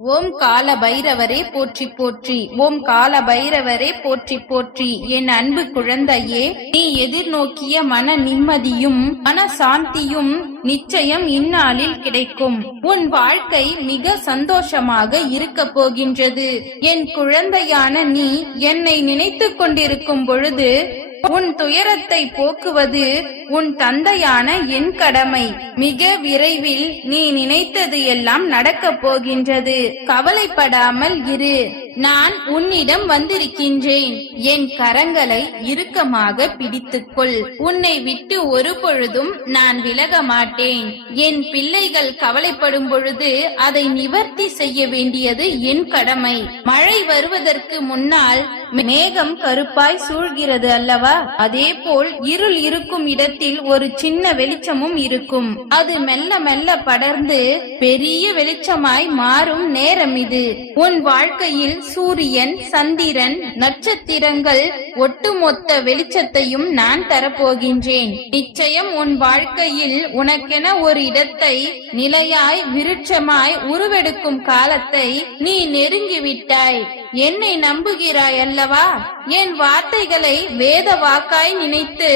ஓம் கால பைரவரே போற்றி போற்றி. ஓம் கால பைரவரே போற்றி போற்றி. என் அன்பு குழந்தையே நீ எதிர்நோக்கிய மன நிம்மதியும் மன சாந்தியும் நிச்சயம் இந்நாளில் கிடைக்கும். உன் வாழ்க்கை மிக சந்தோஷமாக இருக்க போகின்றது. என் குழந்தையான நீ என்னை நினைத்துக் கொண்டிருக்கும் பொழுது உன் துயரத்தை போக்குவது உன் தந்தையான என் கடமை. மிக விரைவில் நீ நினைத்தது எல்லாம் நடக்கப் போகின்றது. கவலைப்படாமல் இரு. நான் உன்னிடம் வந்திருக்கின்றேன். என் கரங்களை இறுக்கமாக பிடித்துக்கொள் உன்னை விட்டு ஒரு பொழுதும் நான் விலக மாட்டேன். என் பிள்ளைகள் கவலைப்படும் பொழுது அதை நிவர்த்தி செய்ய வேண்டியது என் கடமை. மழை வருவதற்கு முன்னால் மேகம் கருப்பாய் சூழ்கிறது அல்லவா? அதே போல் இருள் இருக்கும் இடத்தில் ஒரு சின்ன வெளிச்சமும் இருக்கும். அது மெல்ல மெல்ல படர்ந்து பெரிய வெளிச்சமாய் மாறும் நேரம் இது. உன் வாழ்க்கையில் சூரியன் சந்திரன் நட்சத்திரங்கள் ஒட்டுமொத்த வெளிச்சத்தையும் நான் தரப்போகின்றேன். நிச்சயம் உன் வாழ்க்கையில் உனக்கென ஒரு இடத்தை நிலையாய் விருட்சமாய் உருவெடுக்கும் காலத்தை நீ நெருங்கிவிட்டாய். என்னை நம்புகிறாய் அல்லவா? என் வார்த்தைகளை வேத வாக்காய் நினைத்து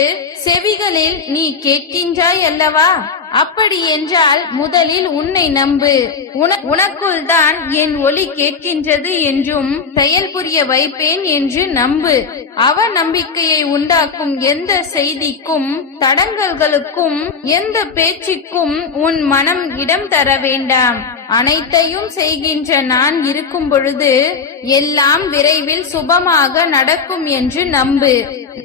செவிகளில் நீ கேட்கின்றாய் அல்லவா? அப்படி என்றால் முதலில் உன்னை நம்பு. உன- உனக்குள் தான் என் ஒலி கேட்கின்றது என்றும் செயல் புரிய வைப்பேன் என்று நம்பு. அவ நம்பிக்கையை உண்டாக்கும் எந்த செய்திக்கும் தடங்கல்களுக்கும் எந்த பேச்சுக்கும் உன் மனம் இடம் தர வேண்டாம். அனைத்தையும் செய்கின்ற நான் இருக்கும் பொழுது எல்லாம் விரைவில் சுபமாக நடக்கும் என்று நம்பு.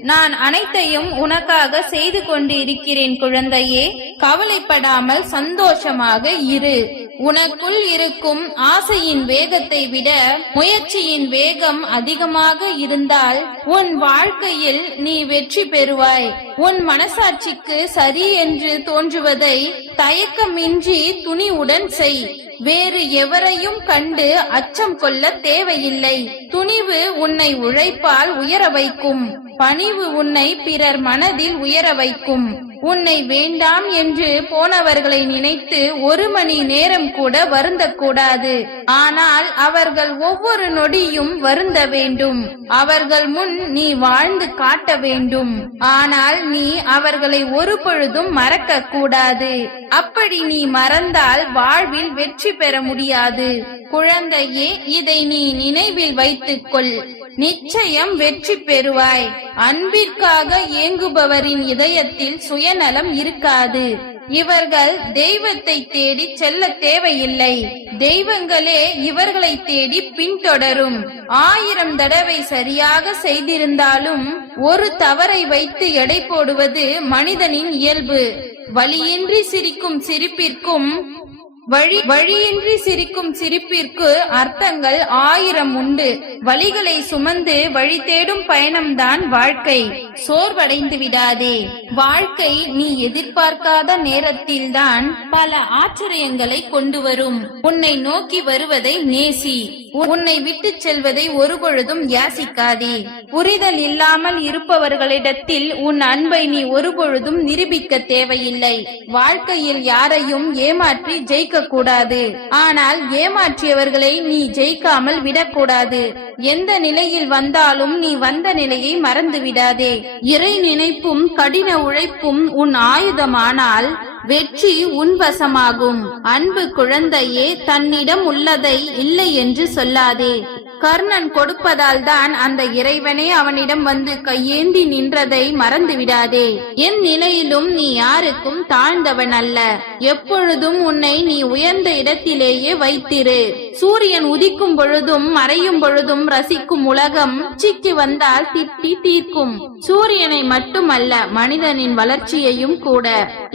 நான் அனைத்தையும் உனக்காக செய்து கொண்டு இருக்கிறேன் குழந்தையே. கவலைப்படாமல் சந்தோஷமாக இரு. உனக்குள் இருக்கும் ஆசையின் வேகத்தை விட முயற்சியின் வேகம் அதிகமாக இருந்தால் உன் வாழ்க்கையில் நீ வெற்றி பெறுவாய். உன் மனசாட்சிக்கு சரி என்று தோன்றுவதை தயக்கமின்றி துணிவுடன் செய். வேறு எவரையும் கண்டு அச்சம் கொள்ள தேவையில்லை. துணிவு உன்னை உழைப்பால் உயர வைக்கும். பணிவு உன்னை பிறர் மனதில் உயர வைக்கும். உன்னை வேண்டாம் என்று போனவர்களை நினைத்து ஒரு மணி நேரம் கூட வருந்தக்கூடாது. ஆனால் அவர்கள் ஒவ்வொரு நொடியும் வருந்த வேண்டும். அவர்கள் முன் நீ வாழ்ந்து காட்ட வேண்டும். ஆனால் நீ அவர்களை ஒரு பொழுதும் மறக்க கூடாது அப்படி நீ மறந்தால் வாழ்வில் வெற்றி பெற முடியாது. குழந்தையே இதை நீ நினைவில் வைத்துக்கொள். நிச்சயம் வெற்றி பெறுவாய். அன்பிற்காக ஏங்குபவரின் இதயத்தில் சுயநலம் இருக்காது. இவர்கள் தெய்வத்தை தேடி செல்ல தேவையில்லை. தெய்வங்களே இவர்களை தேடி பின்தொடரும். ஆயிரம் தடவை சரியாக செய்திருந்தாலும் ஒரு தவறை வைத்து எடை போடுவது மனிதனின் இயல்பு. வலியின்றி சிரிக்கும் சிரிப்பிற்கும் வழி வழியின்றி சிரிக்கும் சிரிப்பிற்கு அர்த்தங்கள் ஆயிரம் உண்டு. வழிகளை சுமந்து வழி தேடும் பயணம்தான் வாழ்க்கை. சோர்வடைந்து விடாதே. வாழ்க்கை நீ எதிர்பார்க்காத நேரத்தில்தான் பல ஆச்சரியங்களை கொண்டு வரும். உன்னை நோக்கி வருவதை நேசி. உன்னை விட்டு செல்வதை ஒருபொழுதும் யாசிக்காதே. புரிதல் இல்லாமல் இருப்பவர்களிடத்தில் உன் அன்பை நீ ஒருபொழுதும் நிரூபிக்க தேவையில்லை. வாழ்க்கையில் யாரையும் ஏமாற்றி ஜெயிக்க கூடாது ஆனால் ஏமாற்றியவர்களை நீ ஜெயிக்காமல் விடக்கூடாது. எந்த நிலையில் வந்தாலும் நீ வந்த நிலையை மறந்து விடாதே. இறை நினைப்பும் கடின உழைப்பும் உன் ஆயுதமானால் வெற்றி உன் வசமாகும் அன்பு குழந்தையே தன்னிடம் உள்ளதை இல்லை என்று சொல்லாதே. கர்ணன் கொடுப்பதால் தான் அந்த இறைவனே அவனிடம் வந்து கையேந்தி நின்றதை மறந்து விடாதே என் நிலையிலும் நீ யாருக்கும் தாழ்ந்தவன் அல்ல எப்பொழுதும் உன்னை நீ உயர்ந்த இடத்திலேயே வைத்திரு. சூரியன் உதிக்கும் பொழுதும் மறையும் பொழுதும் ரசிக்கும் உலகம் உச்சிக்கு வந்தால் திட்டி தீர்க்கும். சூரியனை மட்டுமல்ல மனிதனின் வளர்ச்சியையும் கூட.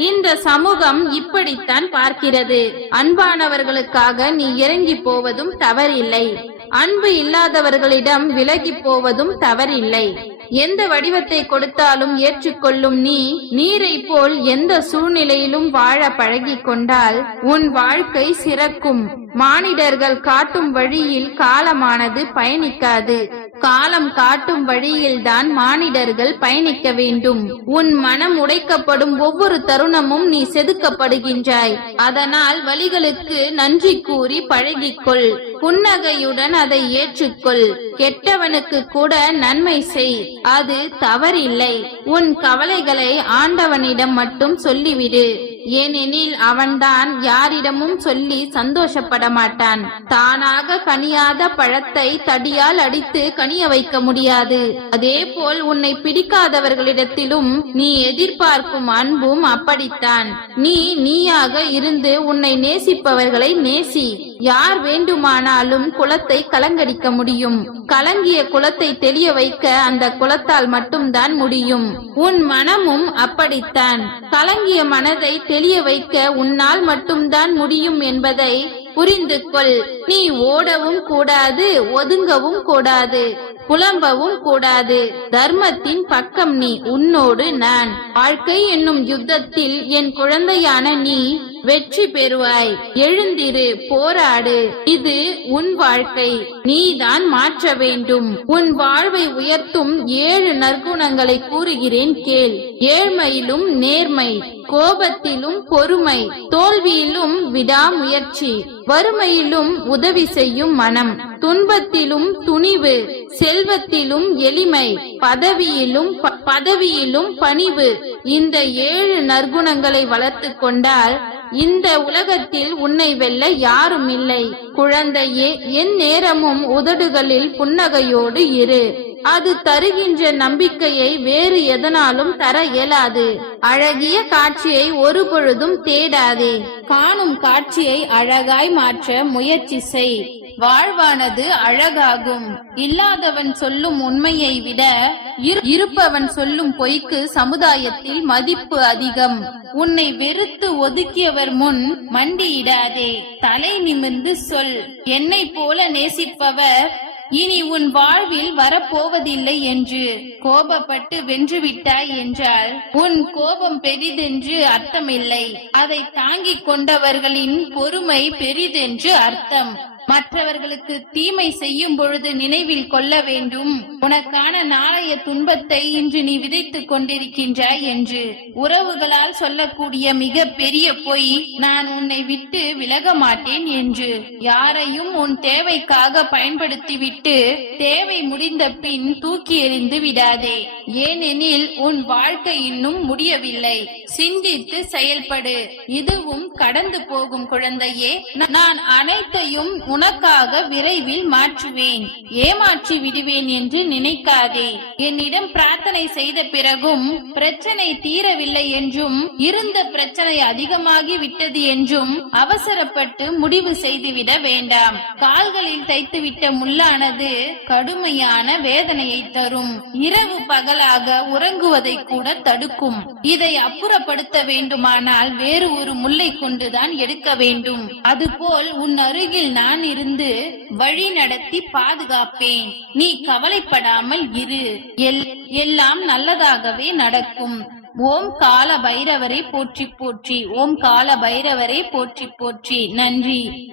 இந்த சமூகம் இப்படித்தான் பார்க்கிறது. அன்பானவர்களுக்காக நீ இறங்கி போவதும் தவறில்லை. அன்பு இல்லாதவர்களிடம் விலகி போவதும் தவறில்லை. எந்த வடிவத்தை கொடுத்தாலும் ஏற்றுக்கொள்ளும் நீ நீரை போல் எந்த சூழ்நிலையிலும் வாழ பழகி கொண்டால் உன் வாழ்க்கை சிறக்கும். மானிடர்கள் காட்டும் வழியில் காலமானது பயணிக்காது. காலம் காட்டும் வழியில்தான் மானிடர்கள் பயணிக்க வேண்டும். உன் மனம் உடைக்கப்படும் ஒவ்வொரு தருணமும் நீ செதுக்கப்படுகின்றாய். அதனால் வழிகளுக்கு நன்றி கூறி பழகிக்கொள். புன்னகையுடன் அதை ஏற்றுக்கொள். கெட்டவனுக்கு கூட நன்மை செய். அது தவறில்லை. உன் கவலைகளை ஆண்டவனிடம் மட்டும் சொல்லிவிடு. ஏனெனில் அவன்தான் யாரிடமும் சொல்லி சந்தோஷப்பட மாட்டான் தானாக கனியாத பழத்தை தடியால் அடித்து கனிய வைக்க முடியாது. அதே போல் உன்னை பிடிக்காதவர்களிடத்திலும் நீ எதிர்பார்க்கும் அன்பும் அப்படித்தான். நீ நீயாக இருந்து உன்னை நேசிப்பவர்களை நேசி. யார் வேண்டுமானாலும் குலத்தை கலங்கடிக்க முடியும். கலங்கிய குலத்தை தெளிய வைக்க அந்த குலத்தால் மட்டும்தான் முடியும். உன் மனமும் அப்படித்தான். கலங்கிய மனதை தெளிய வைக்க உன்னால் மட்டும்தான் முடியும் என்பதை புரிந்து கொள் நீ ஓடவும் கூடாது ஒதுங்கவும் கூடாது புலம்பவும் கூடாது. தர்மத்தின் பக்கம் நீ உன்னோடு நான். வாழ்க்கை என்னும் யுத்தத்தில் என் குழந்தையான நீ வெற்றி பெறுவாய். எழுந்திரு போராடு. இது உன் வாழ்க்கை. நீதான் மாற்ற வேண்டும். உன் வாழ்வை உயர்த்தும் ஏழு நற்குணங்களை கூறுகிறேன் கேள். ஏழ்மையிலும் நேர்மை. கோபத்திலும் பொறுமை தோல்வியிலும் விடாமுயற்சி வறுமையிலும் உதவி செய்யும் மனம் துன்பத்திலும் துணிவு செல்வத்திலும் எளிமை பதவியிலும் ப- பதவியிலும் பணிவு இந்த ஏழு நற்குணங்களை வளர்த்து கொண்டால் இந்த உலகத்தில் உன்னை வெல்ல யாரும் இல்லை. குழந்தையே என் நேரமும் உதடுகளில் புன்னகையோடு இரு. அது தருகின்ற நம்பிக்கையை வேறு எதனாலும் தர இயலாது. அழகிய காட்சியை ஒரு பொழுதும் தேடாதே. காணும் காட்சியை அழகாய் மாற்ற முயற்சி செய். வாழ்வானது அழகாகும். இல்லாதவன் சொல்லும் உண்மையை விட இரு- இருப்பவன் சொல்லும் பொய்க்கு சமுதாயத்தில் மதிப்பு அதிகம். உன்னை வெறுத்து ஒதுக்கியவர் முன் மண்டியிடாதே. தலை நிமிர்ந்து சொல். என்னை போல நேசிப்பவர் இனி உன் வாழ்வில் வரப்போவதில்லை என்று கோபப்பட்டு வென்றுவிட்டாய் என்றால் உன் கோபம் பெரிதென்று அர்த்தமில்லை. அதை தாங்கிக் கொண்டவர்களின் பொறுமை பெரிதென்று அர்த்தம். மற்றவர்களுக்கு தீமை செய்யும் பொழுது நினைவில் கொள்ள வேண்டும். உனக்கான நாளைய துன்பத்தை இன்று நீ விதைத்துக் கொண்டிருக்கின்றாய் என்று உறவுகளால் சொல்லக்கூடிய மிக பெரிய பொய் நான் உன்னை விட்டு விலக மாட்டேன் என்று யாரையும் உன் தேவைக்காக பயன்படுத்திவிட்டு தேவை முடிந்த பின் தூக்கி எறிந்து விடாதே. ஏனெனில் உன் வாழ்க்கை இன்னும் முடியவில்லை. சிந்தித்து செயல்படு. இதுவும் கடந்து போகும் குழந்தையே. நான் அனைத்தையும் உனக்காக விரைவில் மாற்றுவேன். ஏமாற்றி விடுவேன் என்று நினைக்காதே. என்னிடம் பிரார்த்தனை செய்த பிறகும் பிரச்சனை தீரவில்லை என்றும் இருந்த பிரச்சனை அதிகமாகி விட்டது என்றும் அவசரப்பட்டு முடிவு செய்துவிட வேண்டாம். கால்களில் தைத்துவிட்ட முள்ளானது கடுமையான வேதனையை தரும். இரவு பகலாக உறங்குவதை கூட தடுக்கும். இதை அப்புறப்படுத்த வேண்டுமானால் வேறு ஒரு முல்லை கொண்டுதான் எடுக்க வேண்டும். அதுபோல் உன் அருகில் நான் இருந்து வழி நடத்தி பாதுகாப்பேன். நீ கவலைப்படாமல் இரு. எல்- எல்லாம் நல்லதாகவே நடக்கும். ஓம் கால பைரவரை போற்றி போற்றி. ஓம் கால பைரவரை போற்றி போற்றி. நன்றி.